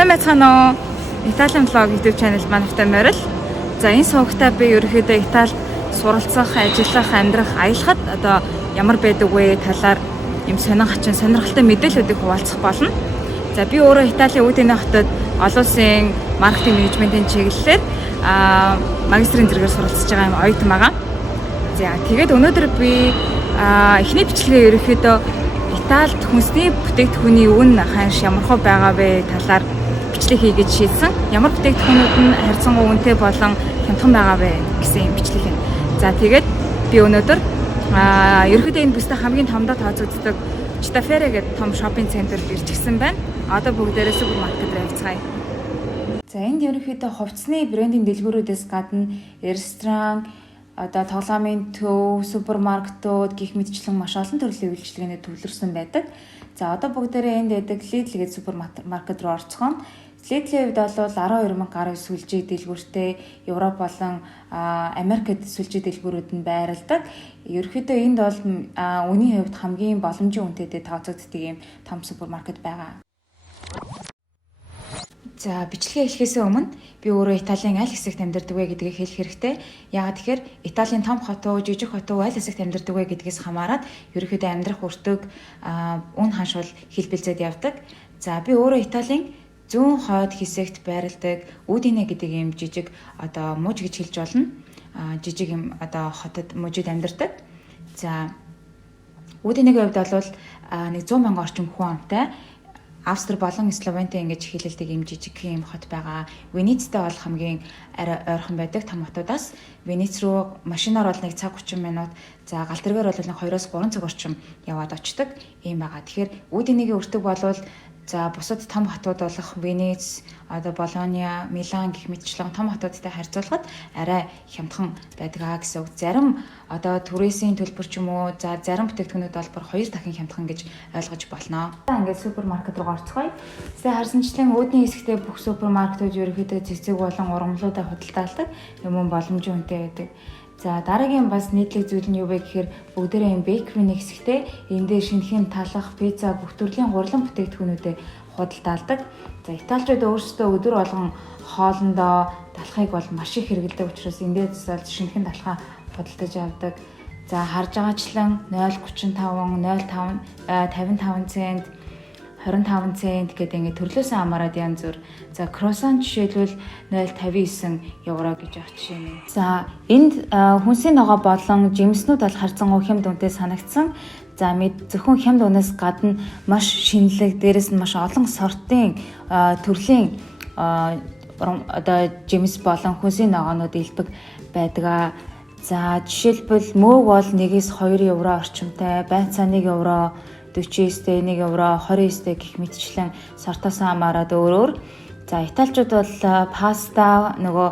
Сайн байцгаана уу? Италийн влог YouTube channel манайтай морил. За энэ сувагтаа би ерөөхдөө Италид суралцах, ажиллах, амьдрах, аялахад одоо ямар байдаг вэ талаар юм сонирхолтой мэдээллүүдийг хуваалцах болно. За би өөрөө Италийн Удине хотод олон улсын маркетинг менежментийн чиглэлээр магистрийн зэрэгээр суралцж байгаа юм оюутан байгаа. За тэгээд өнөөдөр би эхний бичлэгээ ерөөхдөө Италид хүнсний бүтээгдэхүүний үн ханш ямар хөө байгаа вэ талаар бичлэг хийгээд шийдсэн. Ямар бүтээгдэхүүнүүд нь харьцангуй үнэтэй болон хямдхан байгаа вэ гэсэн бичлэг юм. За тэгээд би өнөөдөр ерөөхдөө энэ бүстэй хамгийн томдоо тооцогддог Читафере гэдэг том шопинг центрт ирчихсэн байна. Одоо бүгдээрээ супермаркет руу явцгаая. За энд ерөөхдөө хувцсны брендинг дэлгүүрүүдээс гадна ресторан, одоо тоглоомын төв, супермаркетууд гэх мэтчлэн маш олон төрлийн үйлчилгээний төвлөрсөн байдаг. За одоо бүгдээрээ энд байдаг Lidl гэдэг супермаркет руу орцгоно. Lidl-ийн хувьд бол 12,000 гаруй сүлжээ дэлгүүртэй Европ болон Америкт сүлжээ дэлгүүрүүд нь байрладаг. Ерөнхийдөө энд бол үнийн хувьд хамгийн боломжийн үнэтэйд тооцогддог юм том супермаркет байгаа. За бичлэгээ эхлэхээс өмнө би өөрөө Италийн аль хэсэгт амьдардаг вэ гэдгийг хэлэх хэрэгтэй. Яагаад тэгэхээр Италийн том хот уу, жижиг хот уу аль хэсэгт амьдардаг вэ гэдгээс хамаарат ерөнхийдөө амьдрах үртэг үн ханш бол хэлбэлзээд явдаг. За би өөрөө Италийн зүүн хойд хэсэгт байрладаг Удине гэдэг юм жижиг одоо мужи гэж хэлж болно. Жижиг юм одоо хотод мужид амьдардаг. За Удинегийн хувьд бол 100,000 орчим хүн амтай. Австри болон Словентэй ингэж хилэлдэг юм жижиг юм хот байгаа. Венецтэй бол хамгийн арай ойрхон байдаг том хотуудаас. Венец руу машинаар бол 1 цаг 30 минут, за галт тэргээр бол 2-3 цаг орчим яваад очдог юм байгаа. Тэгэхээр Удинегийн өртөг болвол за бусад том хотууд болох Венец, одоо Болония, Милан гэх мэтчлэн том хотуудтай харьцуулахад арай хямдхан байдаг гэсэн үг. Зарим одоо туризмын төлбөр ч юм уу, за зарим бүтээгдэхүүнүүд бол бүр 2 дахин хямдхан гэж ойлгож болно. Ингээд супермаркет руу орцгоё. Сая харсанчлан үүдний хэсэгтээ бүх супермаркетууд ерөнхийдөө цэцэг болон ургамлуудаа худалдаалдаг юм боломжийн үнэтэй байдаг. За дараагийн бас нийтлэг зүйл нь юу вэ гэхээр бүгдээрээ юм бейкерийн хэсэгтээ энэ дээр шинэхэн талах, пицца бүх төрлийн гурван бүтээгдэхүүнүүдэд худалдаалдаг. За италичууд өөрсдөө өдөр болгон хоолндоо талхыг бол маш их хэрэглэдэг учраас эндээс бол шинэхэн талхаа худалдаж авдаг. За харж байгаачлан 0.35, 0.5, 55 цент, 25 цент гэдэг ингээд төрлөөсөө хамаарат янз бүр. За круассан жишээлбэл 0.59 евро гэж авах жишээ нь. За энд хүнсний ногоо болон жимснүүд бол харьцангуй хямд үнэтэй санагдсан. За зөвхөн хямд үнээс гадна маш шинэлэг, дээрэс нь маш олон сортын төрлийн одоо жимс болон хүнсний ногоонууд илбэг байдаг. За жишээлбэл мөөг бол 1-2 евро орчимтай, байцаа 1 евро, 49-тэй 1 евро, 29-тэй гэх мэтчлэн сортоос хамаарат өөр. За италичууд бол паста нөгөө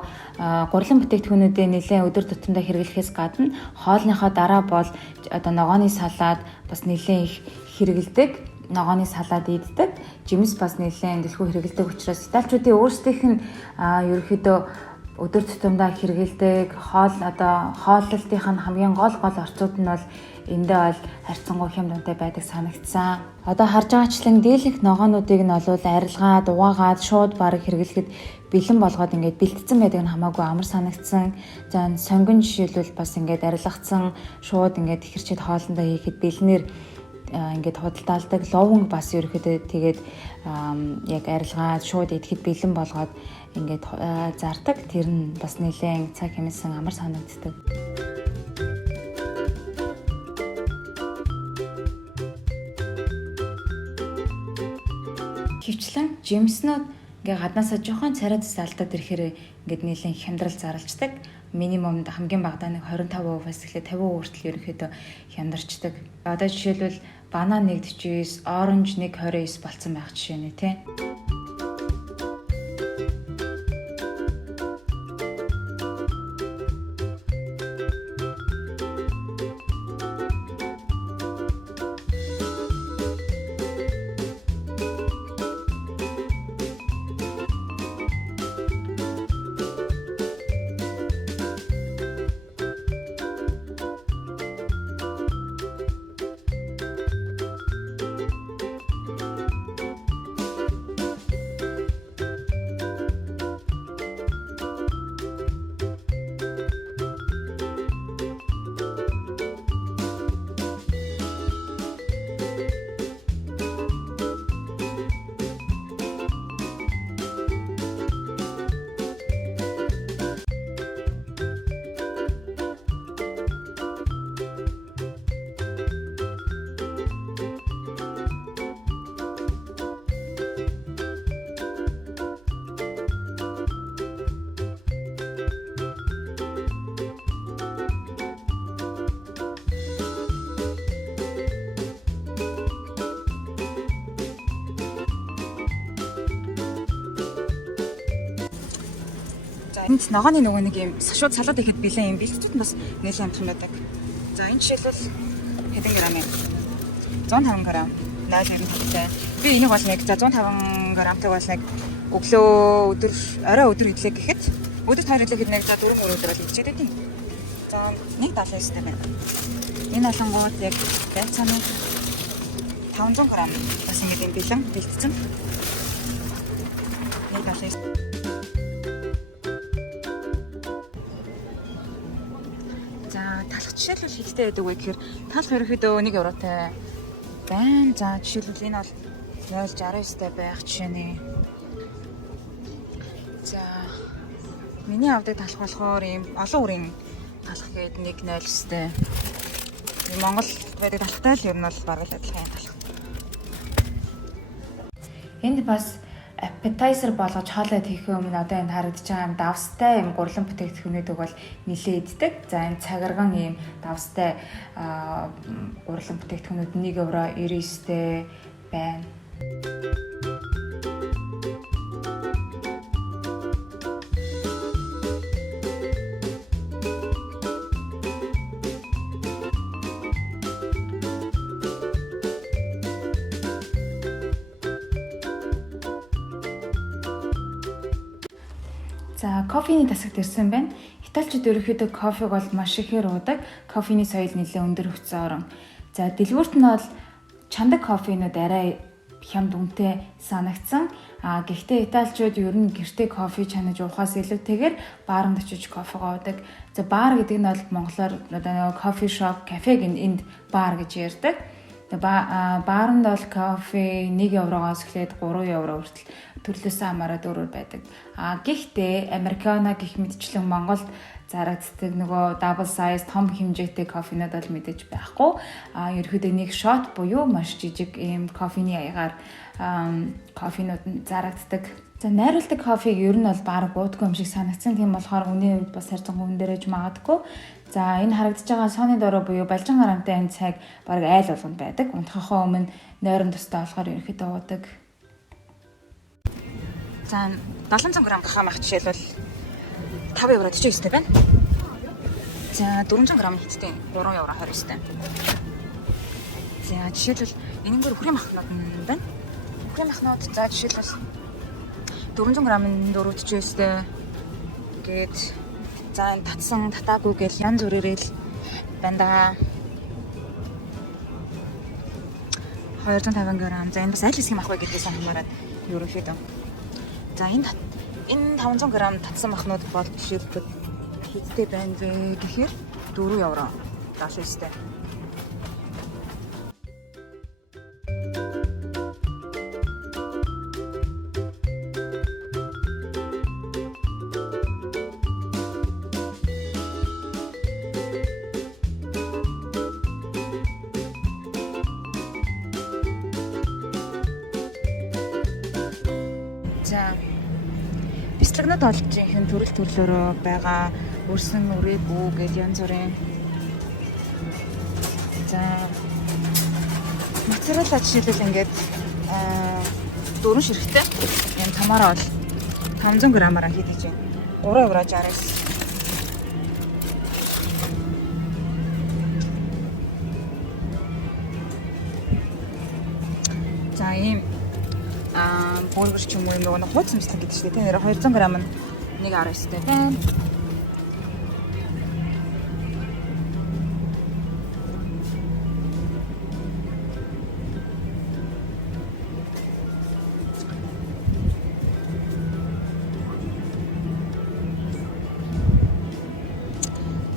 гурилан бүтээгдэхүүнүүдээ нэлээд өдөр тутамдаа хэрэглэхээс гадна хоолныхоо дараа бол одоо ногооны салаад бас нэлээд их хэрэглэдэг. Ногооны салаад иддэг. Жимс бас нэлээд дэлгүү хэрэглэдэг учраас италичуудын өөрсдийнх нь ерөөхдөө өдөр тутамдаа хэрэглэдэг хооллолтынх нь хамгийн гол орцууд нь бол эндээ бол харьцангуй хямд үнэтэй байдаг санагдсан. Одоо харж байгаачлан дийлэнх ногоонуудыг нь олвол арилгаад, угаагаад, шууд бараг хэрэглэхэд бэлэн болгоод ингээд бэлтгэсэн байдаг нь хамаагүй амар санагдсан. За сонгон жишээлбэл бас ингээд арилгацсан, шууд ингээд ихэрчээд хоолндоо хийхэд бэлнээр ингээд худалдаалдаг. Ловонг бас ерөөхдөө тэгээд яг арилгаад, шууд идэхэд бэлэн болгоод ингээд зардаг. Тэр нь бас нэлээд цаг хэмнэсэн амар санагддаг. Хөвчлэн жимснүүд ингээ гаднаасаа жоохон царай зэс алдаад ирэхээр ингээд нэлээд хямдрал зарлцдаг. Минимум хамгийн багадаа 25%-аас эхлээд 50% хүртэл ерөнхийдөө хямдарчдаг. Одоо жишээлбэл банан 1.49, оранж 1.29 болцсон байх жишээ нэ тий. Энд ногооны нөгөө нэг юм шууд салаад ихэд бэлэн юм бэлтжүүд нь бас нэлээд амтхан байдаг. За энэ жишээлбэл хэдэн грамм юм? 150 г. 0.95-тай. Би энийг бол нэг за 105 грамтай бол нэг өглөө өдөр орой өдөр идлээ гэхэд өдөрт 2 идлээ хэд нэг за 4 өдөр бол идчихэд байдیں۔ За 1.79-тай байна. Энэ болонгууд яг байцааны 500 г бас ингэ юм бэлэн бэлтцэн. 1.79. За талх жишээлбэл хэдтэй байдаг вэ гэхээр талх ерөөхдөө 1 евротой байна. За жишээлбэл энэ бол 0.69-тай байх жишээний. За миний авдаг талх болохоор ийм олон үрийн талх гээд 1.09-тэй. Монгол байдаг талхтай л ер нь бол бараг л адилхан талх. Энд бас appetizer болгож хоолой хийхээ өмнө одоо энэ харагдаж байгаа юм давстай юм гурлан бүтээгдэхүүнүүд бол нилээ иддэг. За энэ цагарган юм давстай гурлан бүтээгдэхүүнүүд 1 евро 99-тэй байна. За кофений тасагт ирсэн байна. Италичууд ерөнхийдөө кофег бол маш ихээр уудаг. Кофений соёл нэлээд өндөр хөгцсөн орн. За дэлгүүрт нь бол чандаг кофенууд арай хямд үнэтэй санагдсан. Гэхдээ италичууд ер нь гэртээ кофе чанаж уухаас илүүтэйгээр баарнд очиж кофегаа уудаг. За баар гэдэг нь бол монголоор одоо кофе шоп, кафег энд баар гэж ярьдаг. Баарнд бол кофе 1 еврогоос эхлээд 3 евро хүртэл төрлөөсөө хамаарат өөрөөр байдаг. Гэхдээ американо гэх мэтчлэн Монголд зарагддаг нөгөө double size том хэмжээтэй кофенууд бол мэдээж байхгүй. Ерөөдөө нэг shot буюу маш жижиг ийм кофений аягаар кофенууд нь зарагддаг. За найруулдаг кофег ер нь бол баг уудгүй юм шиг санагдсан. Тийм болохоор үнийн үед бас харьцангуй хүн дээрэж магадгүй. За энэ харагдаж байгаа сооны дорой буюу балжин гарамтай энэ цаг баг айл болгонд байдаг. Унтахаа өмнө нойрон тустай болохоор ерөөхдөө уудаг. За 700 г гахаамах жишээлбэл 5 евро 49-тэй байна. За 400 г хиттэй 3 евро 29-тэй. За жишээлбэл энэгээр хүрээ махнууд нь байна. Хүрээ махнууд за жишээлбэл 400 г-ын 449-тэй гээд за энэ татсан татаагүй гэл янз бүрээрэл байна да. 250 г. За энэ бас аль хэсэг мах вэ гэдгээс хамаарат ерөнхийдөө. За энэ 500 г татсан махнууд бол жишээлбэл хэдтэй байна вэ гэхээр 4 евро 79-тэй. За бяцлагнууд олж ихэнх төрөл төрлөөрөө байгаа өрсөн үрээгүй гэж янз бүрийн за моцарелла жишээлбэл ингээд 4 ширхтээ юм тамаараа бол 500 г-аараа хийдэж байна. 3 евро 69. За ийм бургер ч юм уу нөгөө хууц юмслаг гэдэг чинь тийм 200 г нь 1.19-тэй байна.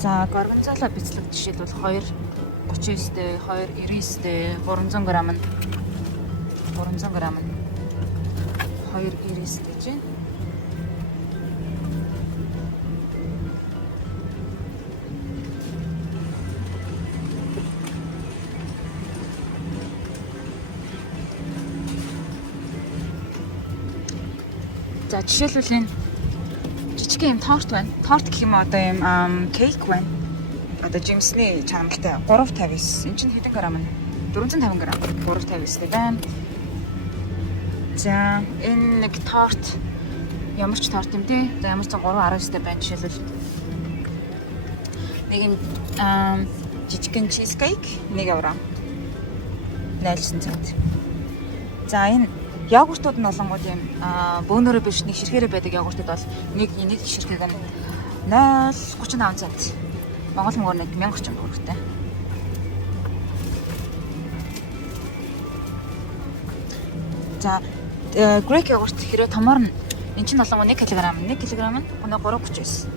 За горгонцоло бяцлаг жишээлбэл 2.39-тэй, 2.99-тэй, 300 г нь 2.99 гэж байна. За жишээлбэл энэ жижиг юм торт байна. Торт гэх юм одоо юм кейк байна. Одоо жимсний чанартай 3.59. Энд чинь хэдэн грамм нь? 450 г. 3.59-тэй байна. За энэ нэг торт Ямар ч торт юм тий. За ямар ч 3.19 байна жишээлбэл. Нэг юм жижигхэн чизкейк 1 евро. 0.9 цент. За энэ йогуртууд нь болонгууд юм бөөнөрөө биш нэг ширхээрээ байдаг йогуртууд бол нэг ширхэг нь 0.35 цент. Монгол мөнгөөр нэг 1000 орчим төгрөгтэй. За Greek yogurt хэрэг томор нь энэ чинь болонгоо 1 кг. 1 кг нь өнөө 3.39.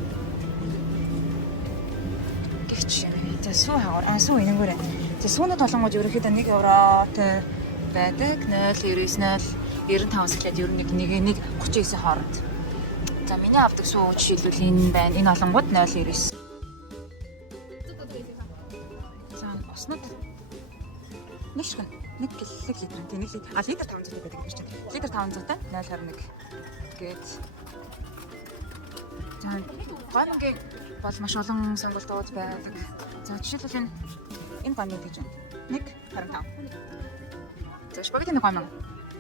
Гэх жишээ. За сүү хаагаар сүү энэгээр. За сүүнүүд болонгууд ерөөхдөө 1 евротой байдаг. 0.99 95 гэхэд ер нь 1.39 хооронд. За миний авдаг сүү жишээлбэл энэ байна. Энэ олонгууд 0.99. За оснод нэг шиг 1 литр тийм 1 литр. А литр 500 байдаг гэж чинь. Литр 500-тай 0.21 гээд. За гомгийн бол маш олон сонголтууд байдаг. За жишээлбэл энэ гомиг гэж байна. 1.25. За спагетти гомиг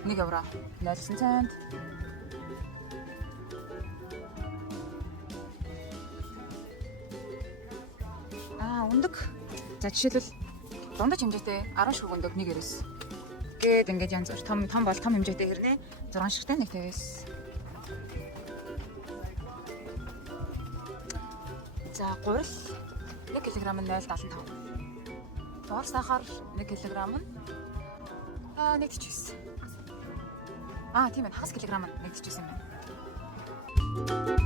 1 евро 0 цент. Өндөг. За жишээлбэл дундаж хэмжээтэй 10 ширхэг өндөг 1.9. Гээд ингээд янз бүр том бол том хэмжээтэй хэрнээ 6 ширхэгтэй 1.5. За гурил 1 кг нь 0.75. Дугаар сахар 1 кг нь 1.9. Тийм байна. Хас килограмм нь 1.9 юм байна.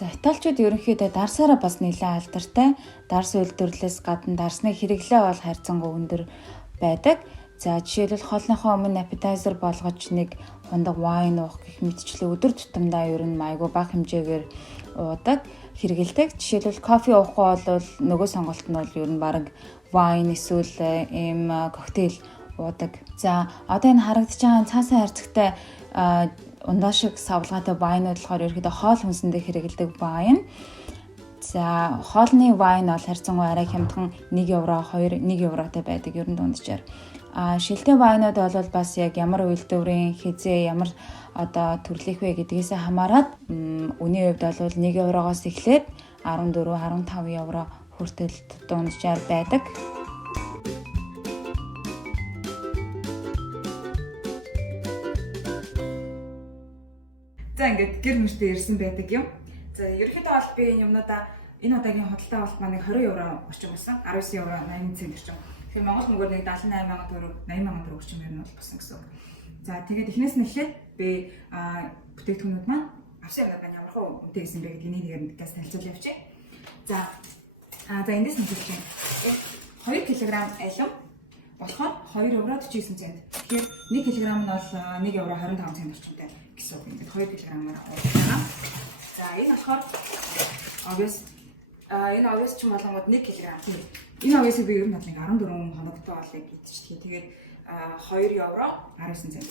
За италичууд ерөнхийдөө дарсаараа бас нэлээд алдартай. Дарс үйлдвэрлэлээс гадна дарсны хэрэглээ бол харьцангуй өндөр байдаг. За жишээлбэл хоолныхоо өмнө appetizer болгож нэг хундаг вайн уух гэх мэтчлэн өдөр тутамдаа ер нь айгүй бага хэмжээгээр уудаг, хэрэгэлдэг. Жишээлбэл кофе уухгүй бол нөгөө сонголт нь бол ер нь баг вайн эсвэл ийм коктейл уудаг. За одоо энэ харагдаж байгаа цаасан хайрцагтай ундаа шиг савлгаатай вайнууд болохоор ерөөхдөө хоол хүнсэндээ хэрэгэлдэг вайн. За хоолны вайн бол харьцангуй арай хямдхан 1 евро 1 евротой байдаг ер нь дунджаар. Шилтэй вайнууд бол бас яг ямар үйлдвэрийн хязээ ямар одоо төрлөх вэ гэдгээс хамаарат үнийн хувьд бол 1 еврогоос эхлээд 14 15 евро хүртэл дунджаар байдаг. За ингээд гэр мөртөө ирсэн байдаг юм. За ерөнхийдөө бол би энэ юмнуудаа энэ удаагийн худалдаа авалт маань 20 евро орчим болсон. 19 евро 80 цент орчим. Тэгэхээр Монгол мөнгөөр нэг 78,000 төгрөг 80,000 төгрөг орчим ер нь бол болсон гэсэн үг. За тэгээд эхнээс нь эхлээд би бүтээгдэхүүнүүд маань авсан юмнууд маань ямар хөө үнэтэй гэсэн бэ гэдгийг нэгээр мэдээс танилцуулж явчих. За эндээс нь хэлж байна. 2 кг алим болохоор 2 евро 49 цент. Тэгэхээр 1 кг нь бол 1 евро 25 цент орчимтай гэсэн үг. Ингээд 2 кг-аар уулзсан. За энэ болохоор obvious Энэ овёс ч юм болгоод 1 кг. Энэ овёсыг би ер нь 14 хоногтой болыг идчихлээ. Тэгээд 2 евро 19 цент.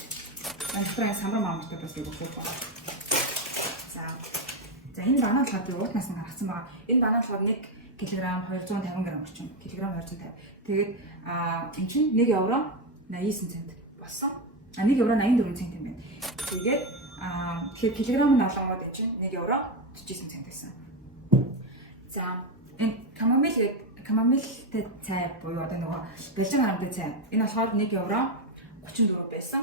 Манайхаа самбар маамтай бас өгөх байна. За энэ банан болохоор би уутнаас нь гаргасан байгаа. Энэ банан болохоор 1 кг 250 г орчим. Килограмм 250. Тэгээд энэ чинь 1 евро 89 цент болсон. 1 евро 84 цент юм байна. Тэгээд тэгэхээр килограмм нь олонгод энэ чинь 1 евро 49 цент байсан. За энэ камомилтэй цай буюу одоо нөгөө бэлжин харамтай цай. Энэ болохоор 1 евро 34 байсан.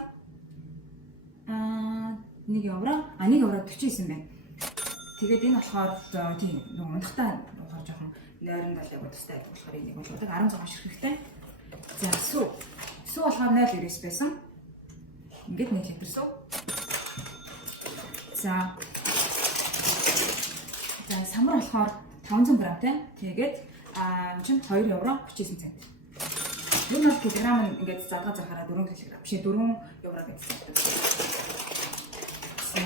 1 евро 49 байна. Тэгээд энэ болохоор тийм нөгөө ундахтаа болохоор жоохон нойронд л яг тустай байдаг болохоор энийг бол 16 ширхэгтэй. За сүү болохоор 0.9 байсан. Ингээд 1 литр сүү. За самбар болохоор 500 г тийм. Тэгээд чинь 2 евро 39 цент. Юу нэг килограмм ингээд задгаа зарахаараа 4 кг биш 4 евро гэсэн. За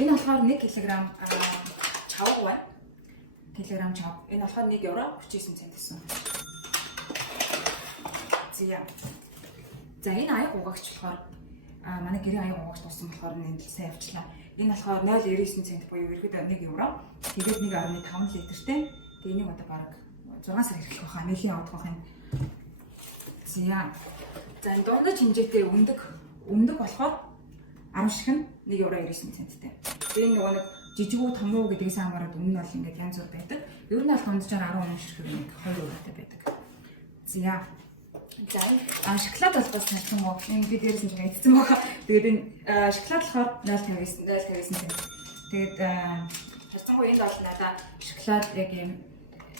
энэ болохоор 1 кг чавг байна. Килограмм чавг. Энэ болохоор 1 евро 39 цент гэсэн. За энэ аяг угаагч болохоор манай гэрээ аяг угаагч болсон болохоор энэ сайн явчлаа. Энэ болохоор 0.99 цент буюу ерөөдөө 1 евро. Тэгээд 1.5 литртэй. Тэгээд энийг одоо бараг 6 сар хэрэглэх байхаа. Нэлийн авах байх юм. За энэ дундаж хэмжээтэй өндөг болохоор 10 шиг нь 1 евро 99 центтэй. Тэгээд нөгөө нэг жижигүү томуу гэдгээс хамаарат өмнө нь бол ингээд янз бүр байдаг. Ер нь бол дунджаар 10 ширхэг нэг 2 евротой байдаг. За шоколад бол бас харцангуй. Энэ би дээрээс нь жоо идсэн байгаа. Тэгээд энэ шоколад болохоор 0.59 цент. Тэгээд харцангуй энд бол надаа шоколад яг юм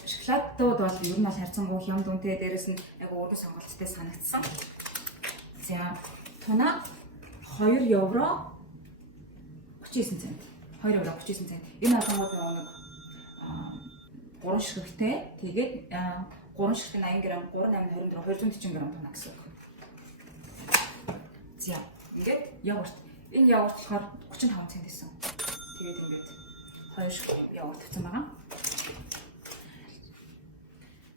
шоколадууд бол ер нь бол харцангуй хям дүнтэй дээрээс нь яг өөрөөр сонголттой санагдсан. За туна 2 евро 39 цент. 2 евро 39 цент. Энэ алгамууд нэг 3 ширхэгтэй. Тэгээд 3 ширхэг 80 г, 3 8 24 240 г туна гэсэн үг. За ингээд йогурт. Энэ йогурт болохоор 35 цент гэсэн. Тэгээд ингээд 2 ширхэг йогурт тавьсан байгаа.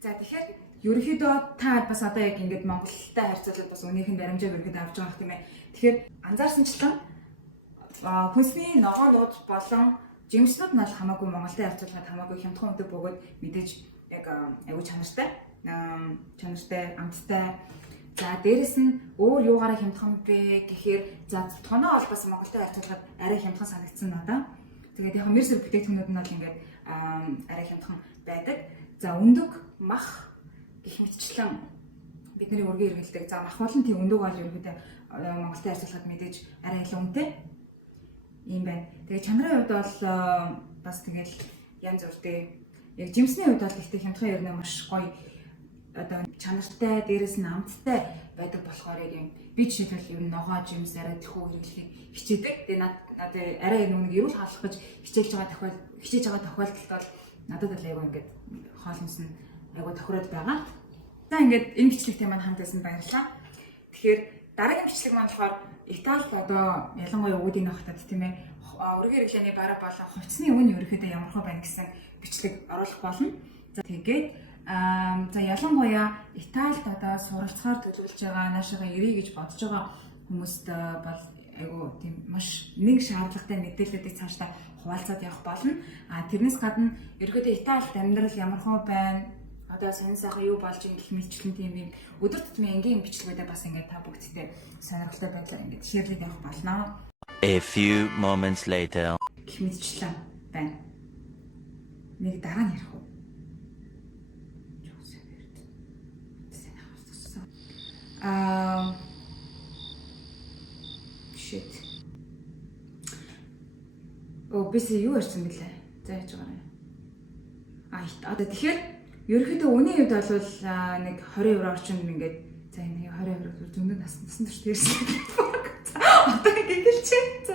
За тэгэхээр ерөнхийдөө та бас одоо яг ингээд Монголтай харьцуулаад бас өнөөхөн баримжааг ерөнхийдөө авч байгаа юм. Тэгэхээр анзаарсанчлан хүнсний ногоонууд болон жимснүүд нь хамаагүй Монголтай харьцуулахад хамаагүй хямдхан өндөр бөгөөд мэдээж яг аюу чанартай амттай. За дээрэс нь өөр юугаараа хямдхан бэ гэхээр за тоноо бол бас Монголтай харьцуулахад арай хямдхан санагдсан надаа. Тэгээд яг мэрсэр бүтээгдэхүүнүүд нь бол ингээд арай хямдхан байдаг. За өндөг мах гэх мэтчлэн бидний өргөн хэрэгэлдэг. За мах болон тийм өндөг бол ерөнхийдөө Монголтай харьцуулахад мэдээж арай илүү үнэтэй юм байна. Тэгээ чанарын хувьд бол бас тэгэл янз бүртэй. Яг жимсний хувьд бол ихтэй хямдхан ер нь маш гоё одоо чанартай, дээрэс нь амттай байдаг болохоор юм. Би жишээлбэл ер нь ногоо жимс арай тэхүү хэрэглэхийг хичээдэг. Тэгээ надад арай нэг эрүүл хаалах гэж хичээж байгаа тохиолдолд бол надад л айгүй ингээд хоолнос нь айгүй тохироод байгаа. За ингээд энэ бичлэгтэй маань хамт байсан баярлалаа. Тэгэхээр дараагийн бичлэг маань болохоор Италид одоо ялангуяа үүдийн хотод тийм ээ өргөн хэрэглээний бараа болон хувцсны үн ерөөхдөө ямар хөө байна гэсэн бичлэг оруулах болно. За тэгээд ялангуяа Италид одоо суралцахаар төлөвлөж байгаа наашаага ирье гэж бодож байгаа хүмүүст бол айгүй тийм маш нэг шаардлагатай мэдээллүүдийг цаашдаа хуваалцаад явах болно. Тэрнээс гадна ерөөдөө Италид амьдрал ямар хөө байна? Одоо сонин сайхан юу болж байгаа гэх мэтчлэн тийм юм өдөр тутмын энгийн бичлэгүүдээ бас ингээд та бүгдтэй сонирхолтой байдлаар ингээд шеэрлээд явах болно. A few moments later. Гэх мэтчлэн байна. Нэг дараа нь ярих уу? Shit. Бис юу ярьсан бэлээ? За яаж байгаа юм. Тэгэхээр ерөөхдөө үнийн хувьд бол нэг 20 евро орчим ингээд за энэ 20 евро зөндөө насан турш дээрсэн. Одоо гэгэлчээ. За.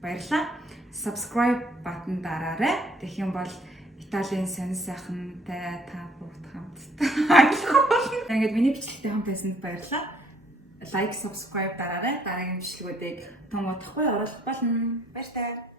Баярлалаа. Subscribe button дараарай. Тэгэх юм бол Италийн сонин сайхантай та бүгд хамтдаа ажиллах болно. Ингээд миний бичлэгтэй хамт байсанд баярлалаа. Like, subscribe дараарай. Дараагийн бичлэгүүдийг том удахгүй оруулах болно. Баяр таа.